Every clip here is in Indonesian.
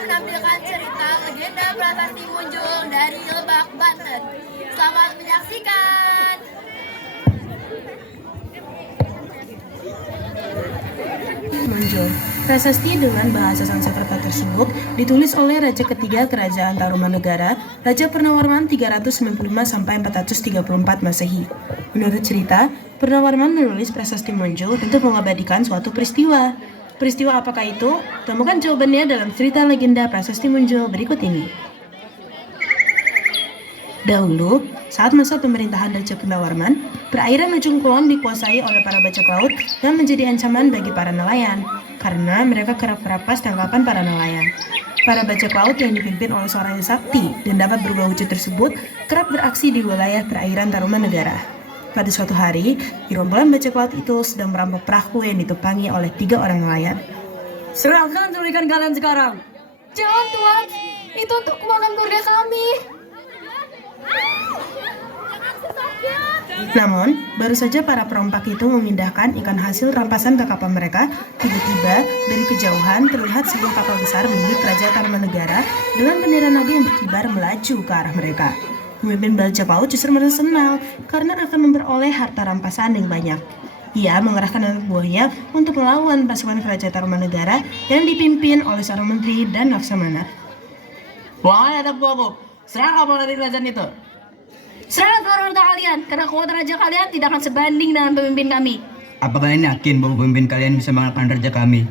menampilkan cerita legenda Prasasti Munjul dari Lebak, Banten. Selamat menyaksikan. Munjul. Prasasti dengan bahasa Sanskerta tersebut ditulis oleh Raja ketiga Kerajaan Tarumanegara, Raja Purnawarman 395-434 Masehi. Menurut cerita, Purnawarman menulis Prasasti Munjul untuk mengabadikan suatu peristiwa. Peristiwa apakah itu? Temukan jawabannya dalam cerita legenda Prasasti Munjul berikut ini. Dahulu, saat masa pemerintahan Raja Purnawarman, perairan Ujung Kulon dikuasai oleh para bajak laut yang menjadi ancaman bagi para nelayan, karena mereka kerap merampas tangkapan para nelayan. Para bajak laut yang dipimpin oleh seorang yang sakti dan dapat berubah wujud tersebut kerap beraksi di wilayah perairan Tarumanegara. Pada suatu hari, gerombolan bajak laut itu sedang merampok perahu yang ditumpangi oleh 3 orang nelayan. Serahkan culikan kalian sekarang. Jangan Tuan, itu untuk kemakan keluarga kami. Namun, baru saja para perompak itu memindahkan ikan hasil rampasan ke kapal mereka, tiba-tiba dari kejauhan terlihat sebuah kapal besar milik Kerajaan Tarumanegara dengan bendera naga yang berkibar melaju ke arah mereka. Pemimpin bajak laut justru merasa senang karena akan memperoleh harta rampasan yang banyak. Ia mengerahkan anak buahnya untuk melawan pasukan Kerajaan Tarumanegara yang dipimpin oleh seorang menteri dan Laksamana. Wahai anak buahku, serang kapal dari kerajaan itu. Serahkan keluarga harta kalian, karena kuota raja kalian tidak akan sebanding dengan pemimpin kami. Apa kalian yakin bahwa pemimpin kalian bisa mengalahkan raja kami?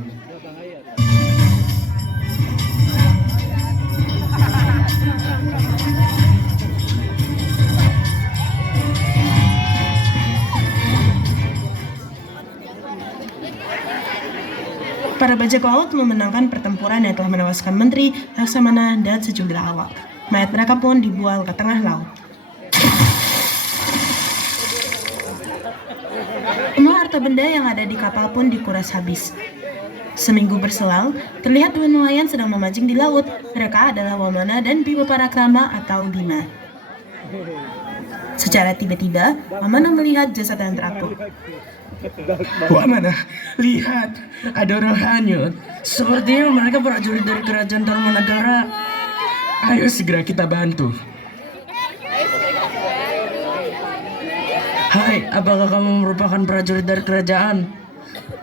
Para bajak laut memenangkan pertempuran yang telah menewaskan menteri, Laksamana, dan sejumlah awak. Mayat mereka pun dibuang ke tengah laut. Semua harta benda yang ada di kapal pun dikuras habis. Seminggu berselang, terlihat 2 nelayan sedang memancing di laut. Mereka adalah Wamana dan Bima Parakrama atau Bima. Secara tiba-tiba, Wamana melihat jasad yang terapung. Wamana, lihat, ada orang hanyut. Sepertinya mereka prajurit dari Kerajaan Tarumanegara. Ayo segera kita bantu. Hai, apakah kamu merupakan prajurit dari kerajaan?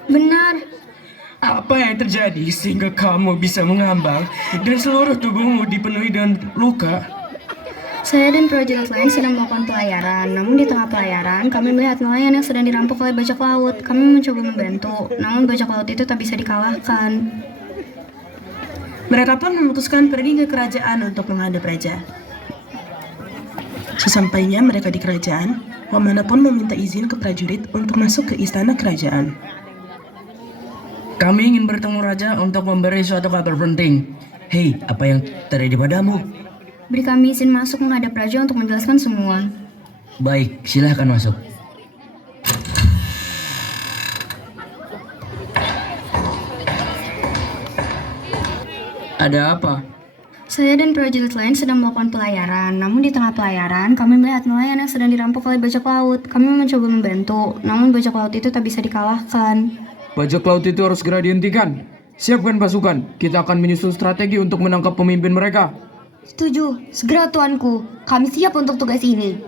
Benar. Apa yang terjadi sehingga kamu bisa mengambang dan seluruh tubuhmu dipenuhi dengan luka? Saya dan prajurit lain sedang melakukan pelayaran, namun di tengah pelayaran kami melihat nelayan yang sedang dirampok oleh bajak laut. Kami mencoba membantu, namun bajak laut itu tak bisa dikalahkan. Mereka pun memutuskan pergi ke kerajaan untuk menghadap raja. Sesampainya mereka di kerajaan, Wamana pun meminta izin ke prajurit untuk masuk ke istana kerajaan. Kami ingin bertemu raja untuk memberi suatu kabar penting. Hei, apa yang terjadi padamu? Beri kami izin masuk menghadap raja untuk menjelaskan semua. Baik, silahkan masuk. Ada apa? Saya dan prajurit lain sedang melakukan pelayaran, namun di tengah pelayaran kami melihat nelayan yang sedang dirampok oleh bajak laut. Kami mencoba membantu, namun bajak laut itu tak bisa dikalahkan. Bajak laut itu harus segera dihentikan. Siapkan pasukan, kita akan menyusun strategi untuk menangkap pemimpin mereka. Setuju, segera tuanku. Kami siap untuk tugas ini.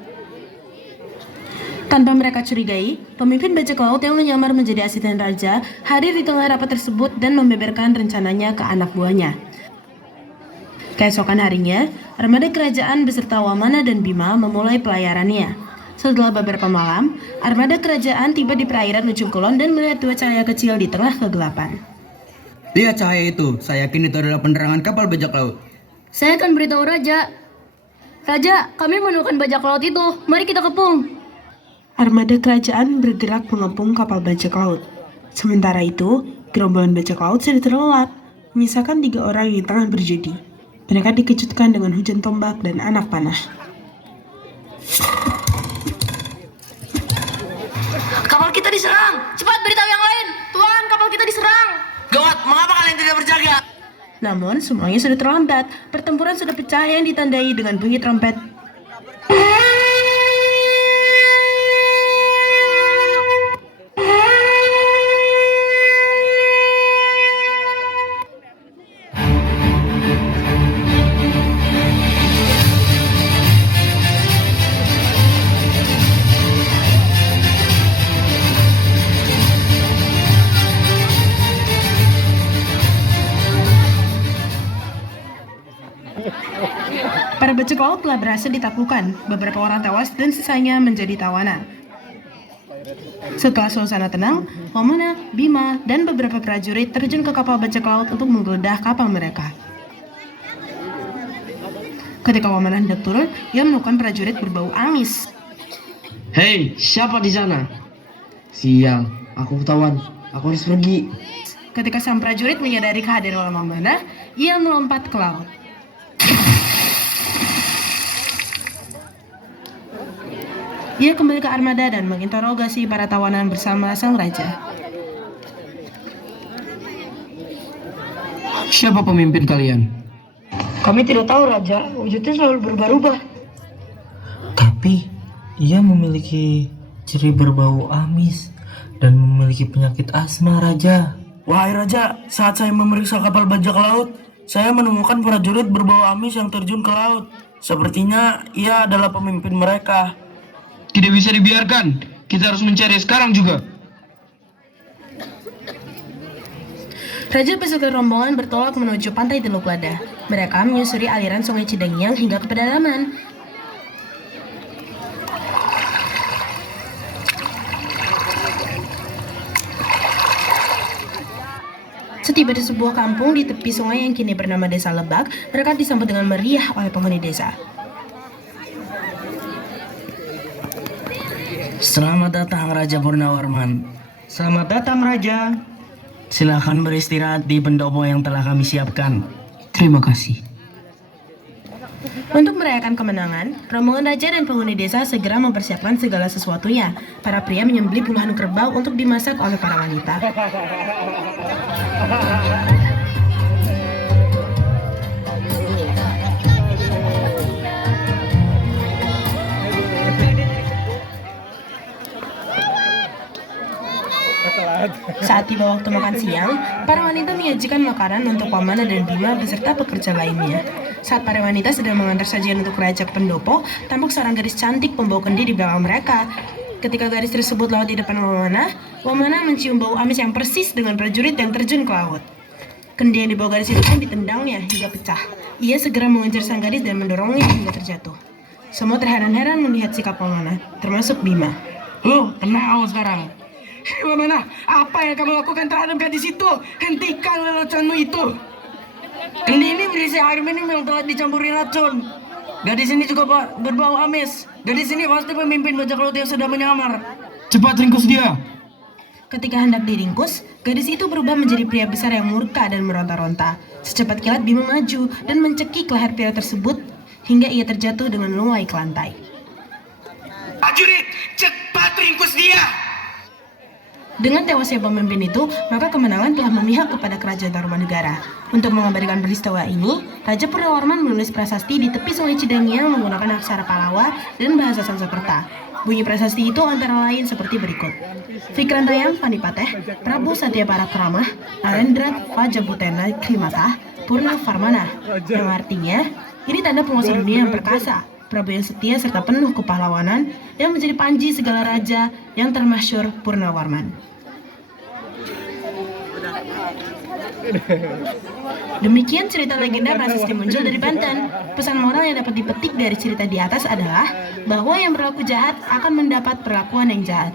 Tanpa mereka curigai, pemimpin bajak laut yang menyamar menjadi asisten raja hadir di tengah rapat tersebut dan membeberkan rencananya ke anak buahnya. Keesokan harinya, armada kerajaan beserta Wamana dan Bima memulai pelayarannya. Setelah beberapa malam, armada kerajaan tiba di perairan Ujung Kulon dan melihat 2 cahaya kecil di tengah kegelapan. Lihat cahaya itu, saya yakin itu adalah penerangan kapal bajak laut. Saya akan beritahu raja. Raja, kami menemukan bajak laut itu. Mari kita kepung. Armada kerajaan bergerak mengepung kapal bajak laut. Sementara itu, gerombolan bajak laut sudah terlelap, menyisakan 3 orang yang tengah berjudi. Mereka dikejutkan dengan hujan tombak dan anak panah. Kapal kita diserang. Cepat beritahu yang lain. Tuan, kapal kita diserang. Gawat, mengapa kalian tidak berjaga? Namun, semuanya sudah terlambat. Pertempuran sudah pecah yang ditandai dengan bunyi trompet. Para bajak laut telah berhasil ditaklukkan, beberapa orang tewas dan sisanya menjadi tawanan. Setelah suasana tenang, Wamana, Bima, dan beberapa prajurit terjun ke kapal bajak laut untuk menggeledah kapal mereka. Ketika Wamana hendak turun, ia menemukan prajurit berbau amis. Hei, siapa di sana? Sial, aku ketahuan. Aku harus pergi. Ketika sang prajurit menyadari kehadiran Wamana, ia melompat ke laut. Ia kembali ke armada dan menginterogasi para tawanan bersama sang raja. Siapa pemimpin kalian? Kami tidak tahu, Raja. Wujudnya selalu berubah-ubah. Tapi ia memiliki ciri berbau amis dan memiliki penyakit asma, Raja. Wahai Raja, saat saya memeriksa kapal bajak laut, saya menemukan prajurit berbau amis yang terjun ke laut. Sepertinya ia adalah pemimpin mereka. Tidak bisa dibiarkan. Kita harus mencari sekarang juga. Raja beserta rombongan bertolak menuju pantai Teluk Lada. Mereka menyusuri aliran sungai Cidengyang hingga ke pedalaman. Setiba di sebuah kampung di tepi sungai yang kini bernama Desa Lebak, mereka disambut dengan meriah oleh penghuni desa. Selamat datang Raja Purnawarman. Selamat datang Raja. Silakan beristirahat di pendopo yang telah kami siapkan. Terima kasih. Untuk merayakan kemenangan, rombongan raja dan penghuni desa segera mempersiapkan segala sesuatunya. Para pria menyembelih puluhan kerbau untuk dimasak oleh para wanita. Saat tiba waktu makan siang, para wanita menyajikan makanan untuk Wamana dan Bima beserta pekerja lainnya. Saat para wanita sedang mengantar sajian untuk raja ke pendopo, tampak seorang gadis cantik membawa kendi di belakang mereka. Ketika gadis tersebut lewat di depan Wamana mencium bau amis yang persis dengan prajurit yang terjun ke laut. Kendi yang dibawa gadis itu pun ditendangnya hingga pecah. Ia segera mengejar sang gadis dan mendorongnya hingga terjatuh. Semua terheran-heran melihat sikap Wamana, termasuk Bima. Tenang sekarang. Wamana, apa yang kamu lakukan terhadap gadis itu? Hentikan leluconmu itu. Kendi ini berisi air minum yang telah dicampuri racun. Gadis ini juga berbau amis. Gadis ini pasti pemimpin bajak laut yang sudah menyamar. Cepat ringkus dia. Ketika hendak diringkus, gadis itu berubah menjadi pria besar yang murka dan meronta-ronta. Secepat kilat Bima maju dan mencekik leher pria tersebut hingga ia terjatuh dengan meluai ke lantai. Prajurit, cepat ringkus dia. Dengan tewasnya pemimpin itu, maka kemenangan telah memihak kepada kerajaan Tarumanegara. Untuk mengabadikan peristiwa ini, Raja Purnawarman menulis prasasti di tepi sungai Cidengyang menggunakan aksara Palawa dan bahasa Sanskerta. Bunyi prasasti itu antara lain seperti berikut. Vikrantayang Panipateh, Prabu Satya Parakrama, Narendra Vajabutena Krimata, Purna Farmana. Yang artinya, ini tanda penguasa dunia yang perkasa, Prabu yang setia serta penuh kepahlawanan, yang menjadi panji segala raja yang termasyhur Purnawarman. Demikian cerita legenda prasasti muncul dari Banten. Pesan moral yang dapat dipetik dari cerita di atas adalah bahwa yang berlaku jahat akan mendapat perlakuan yang jahat.